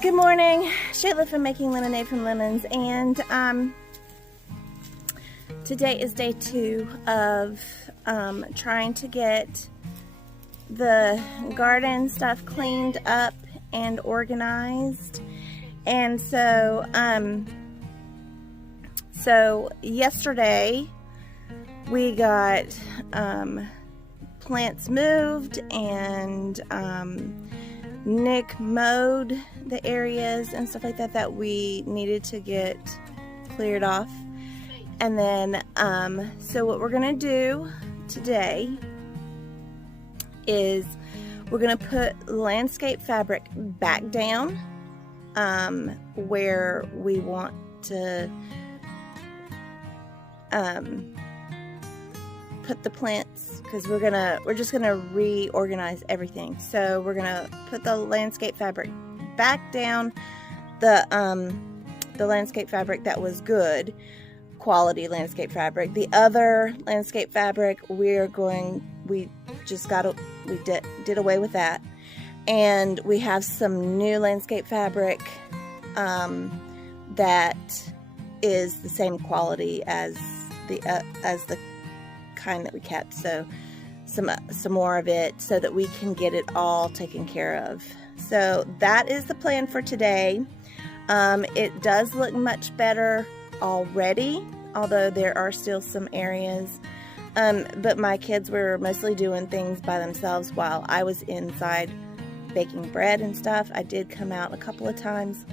Good morning, Shayla from Making Lemonade from Lemons, and today is day 2 of trying to get the garden stuff cleaned up and organized. And so yesterday we got plants moved, and Nick mowed the areas and stuff like that that we needed to get cleared off. And then so what we're gonna do today is we're gonna put landscape fabric back down where we want to put the plants, because we're just gonna reorganize everything. So we're gonna put the landscape fabric back down, the landscape fabric that was good quality landscape fabric. The other landscape fabric we did away with that, and we have some new landscape fabric that is the same quality as the kind that we kept. So some more of it, so that we can get it all taken care of. So that is the plan for today. It does look much better already, although there are still some areas, but my kids were mostly doing things by themselves while I was inside baking bread and stuff. I did come out a couple of times,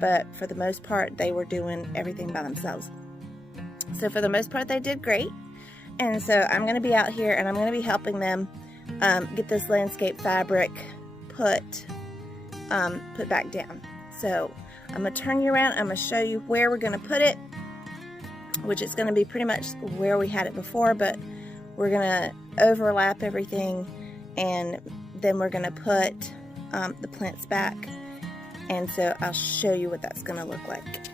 but for the most part they were doing everything by themselves. So for the most part they did great. And so I'm going to be out here and I'm going to be helping them get this landscape fabric put back down. So I'm going to turn you around. I'm going to show you where we're going to put it, which is going to be pretty much where we had it before, but we're going to overlap everything, and then we're going to put the plants back. And so I'll show you what that's going to look like.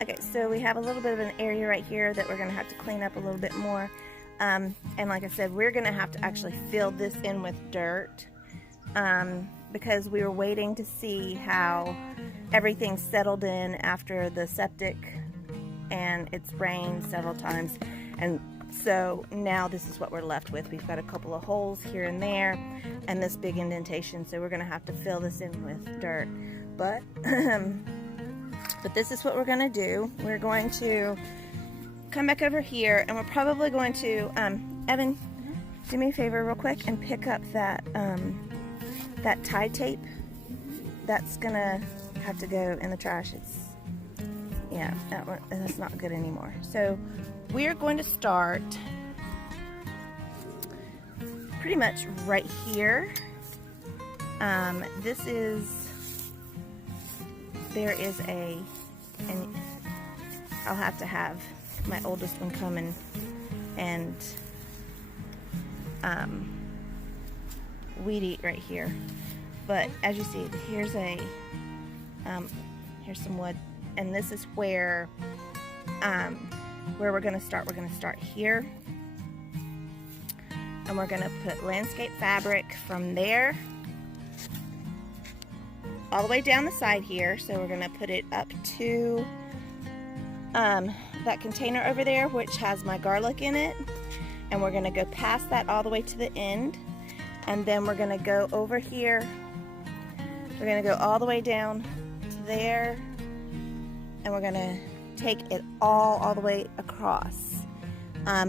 Okay, so we have a little bit of an area right here that we're going to have to clean up a little bit more. And like I said, we're going to have to actually fill this in with dirt because we were waiting to see how everything settled in after the septic, and it's rained several times. And so now this is what we're left with. We've got a couple of holes here and there and this big indentation, so we're going to have to fill this in with dirt. But but this is what we're going to do. We're going to come back over here, and we're probably going to, Evan, do me a favor real quick and pick up that, that tie tape. That's going to have to go in the trash. Yeah, that's not good anymore. So we're going to start pretty much right here. There is and I'll have to have my oldest one come and weed eat right here. But as you see, here's some wood, and this is where we're going to start. We're going to start here, and we're going to put landscape fabric from there all the way down the side here. So we're going to put it up to that container over there, which has my garlic in it, and we're going to go past that all the way to the end, and then we're going to go over here. We're going to go all the way down to there, and we're going to take it all the way across.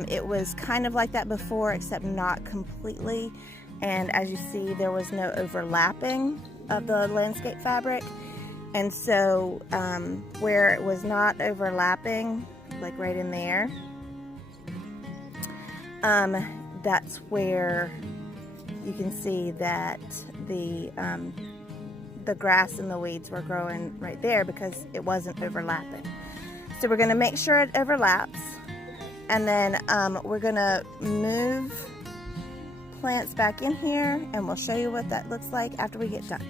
It was kind of like that before, except not completely, and as you see, there was no overlapping of the landscape fabric. And so where it was not overlapping, like right in there, that's where you can see that the grass and the weeds were growing right there because it wasn't overlapping. So we're going to make sure it overlaps, and then we're going to move plants back in here, and we'll show you what that looks like after we get done.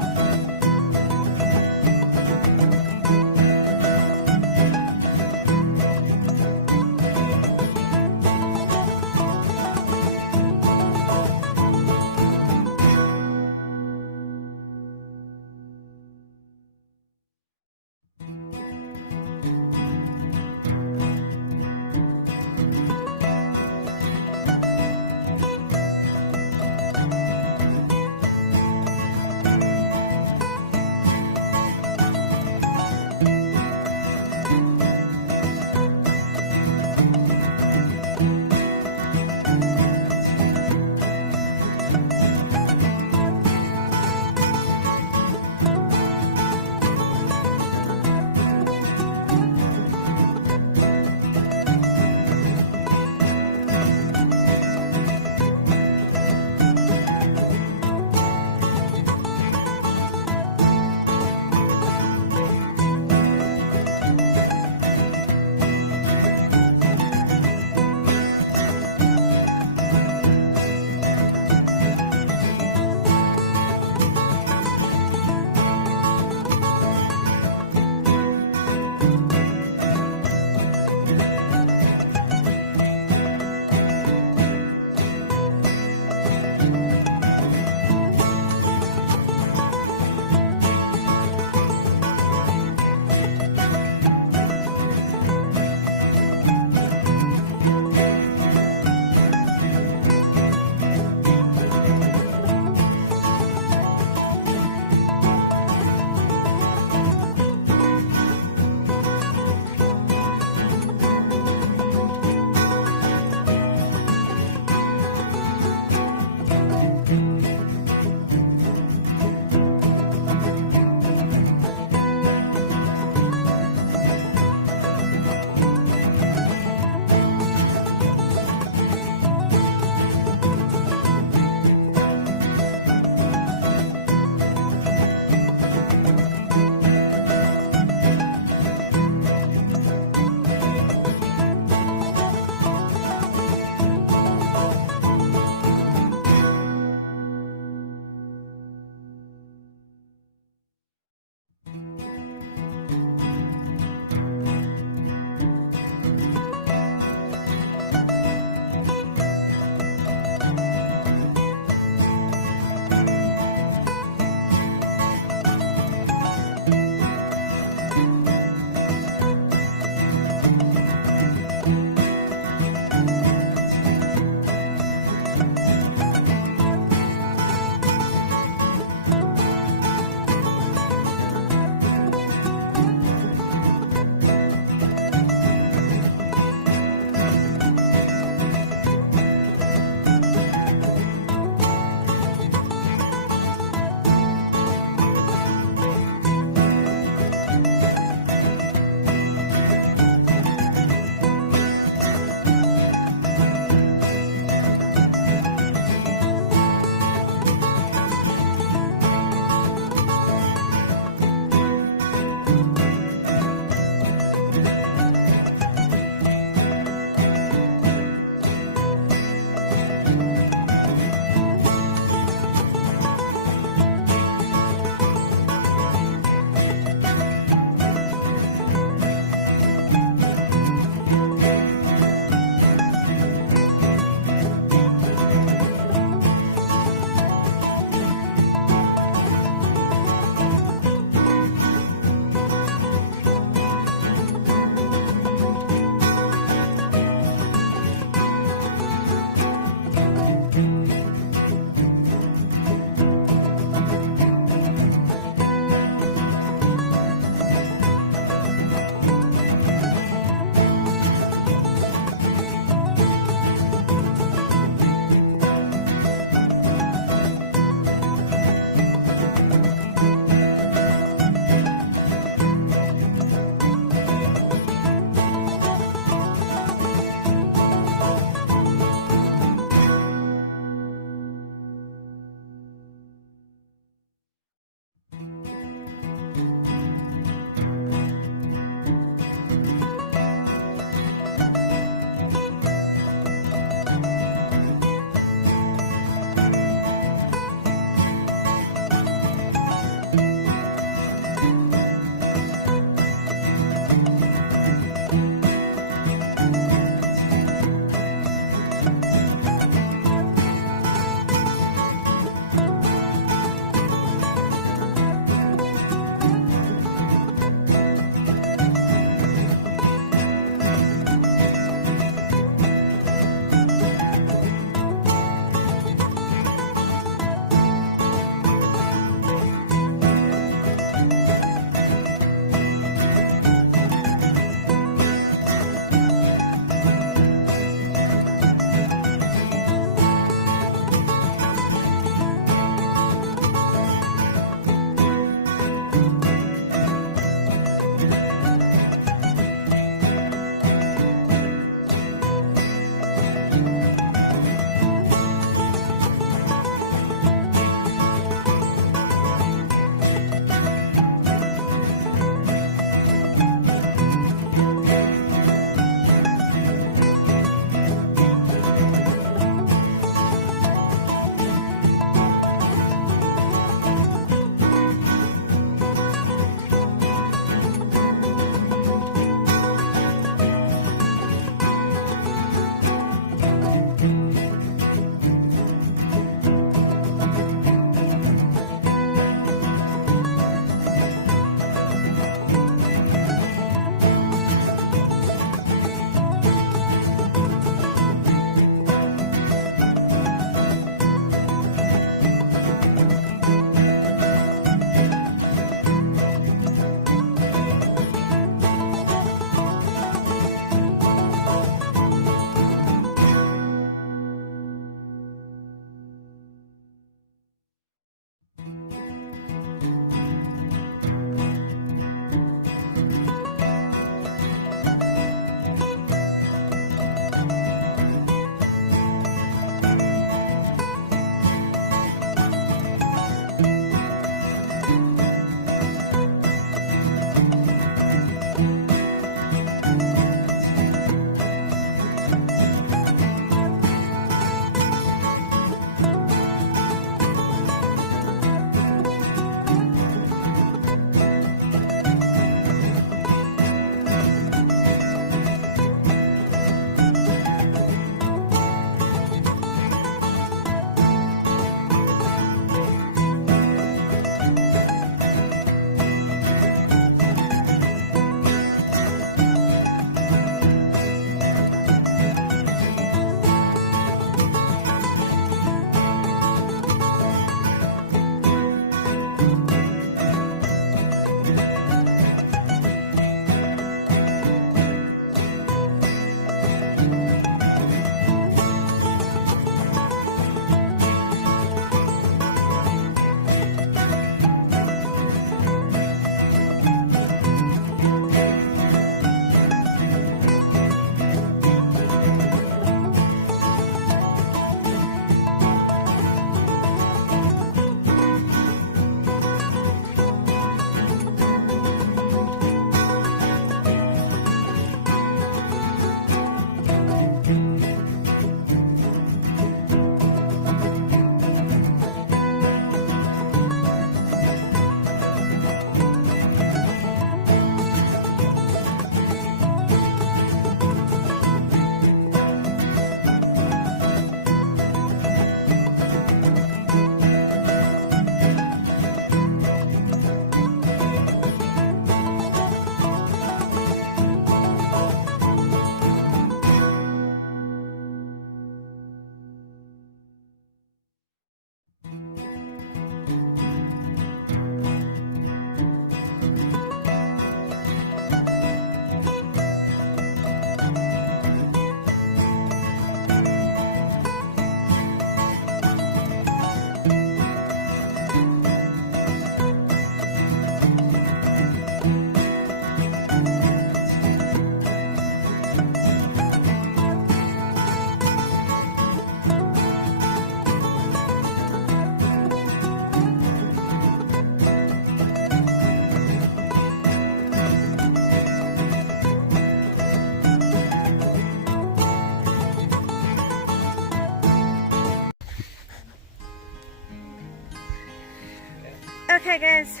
Okay guys,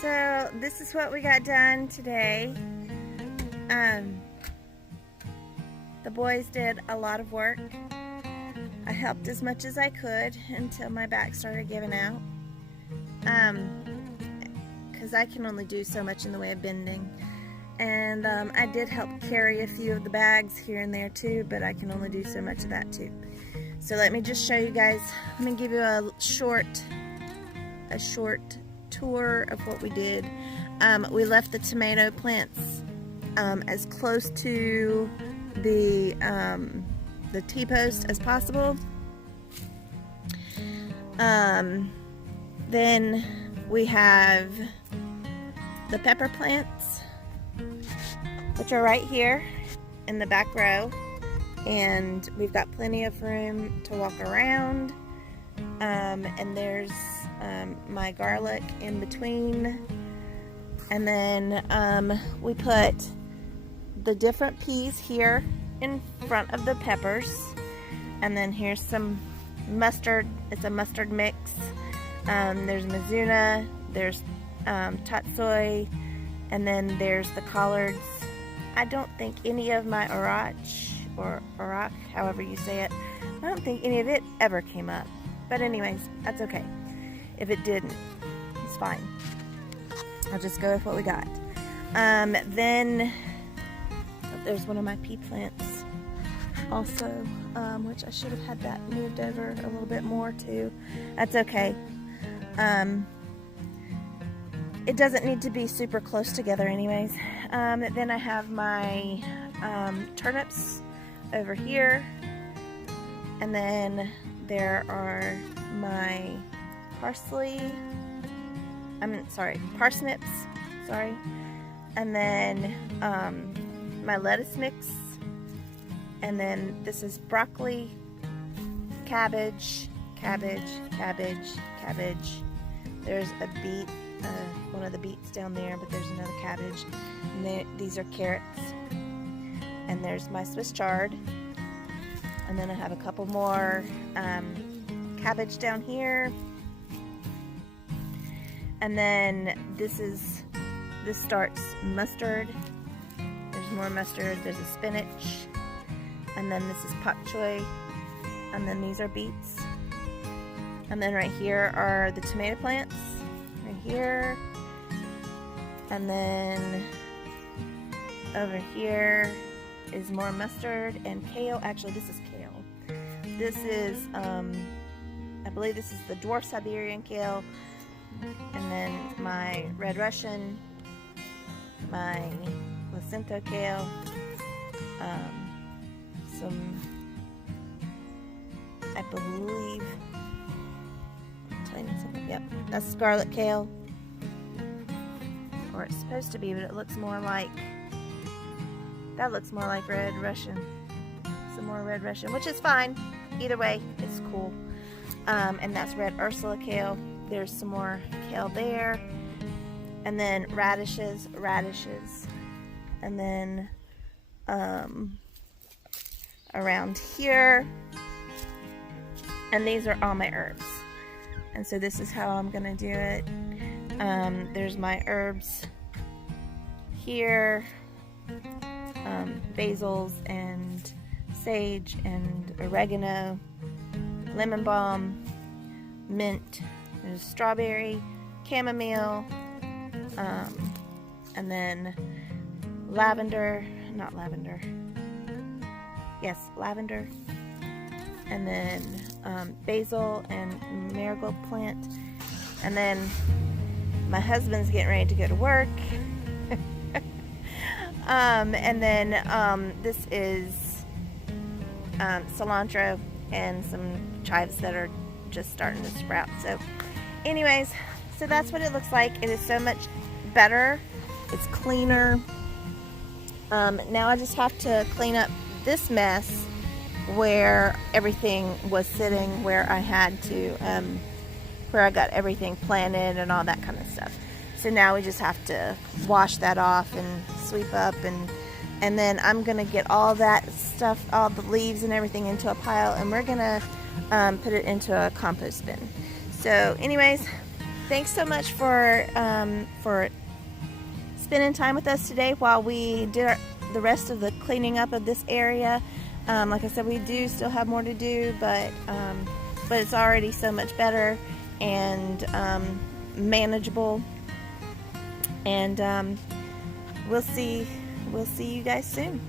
so this is what we got done today. The boys did a lot of work. I helped as much as I could until my back started giving out. Because I can only do so much in the way of bending. And I did help carry a few of the bags here and there too, but I can only do so much of that too. So let me just show you guys. I'm gonna give you a short tour of what we did. We left the tomato plants as close to the T-post as possible. Then we have the pepper plants, which are right here in the back row, and we've got plenty of room to walk around. And there's my garlic in between, and then we put the different peas here in front of the peppers, and then here's some mustard. It's a mustard mix. There's Mizuna, there's tatsoi, and then there's the collards. I don't think any of my Orak, however you say it, I don't think any of it ever came up. But anyways, that's okay. If it didn't, it's fine. I'll just go with what we got. Then there's one of my pea plants also, which I should have had that moved over a little bit more too. That's okay. It doesn't need to be super close together anyways. Then I have my turnips over here, and then there are my parsnips, and then my lettuce mix, and then this is broccoli, cabbage. There's a beet, one of the beets down there, but there's another cabbage, and these are carrots, and there's my Swiss chard, and then I have a couple more cabbage down here. And then this starts mustard. There's more mustard. There's a spinach. And then this is pak choy. And then these are beets. And then right here are the tomato plants. Right here. And then over here is more mustard and kale. Actually, this is kale. This is, I believe this is the dwarf Siberian kale. And then my red Russian, my placenta kale, some, I believe, I'm telling you something, yep, that's scarlet kale, or it's supposed to be, but it looks more like, that looks more like red Russian, some more red Russian, which is fine, either way, it's cool. And that's red Ursula kale. There's some more kale there, and then radishes, and then around here, and these are all my herbs. And so this is how I'm gonna do it. There's my herbs here, basils and sage and oregano, lemon balm, mint. There's strawberry, chamomile, and then lavender, and then basil and marigold plant. And then my husband's getting ready to go to work. And then this is cilantro and some chives that are just starting to sprout. So anyways, so that's what it looks like. It is so much better. It's cleaner. Now I just have to clean up this mess where everything was sitting, where I had to, where I got everything planted and all that kind of stuff. So now we just have to wash that off and sweep up, and then I'm gonna get all that stuff, all the leaves and everything into a pile, and we're gonna put it into a compost bin. So anyways, thanks so much for spending time with us today while we did the rest of the cleaning up of this area. Like I said, we do still have more to do, but it's already so much better and manageable. And we'll see you guys soon.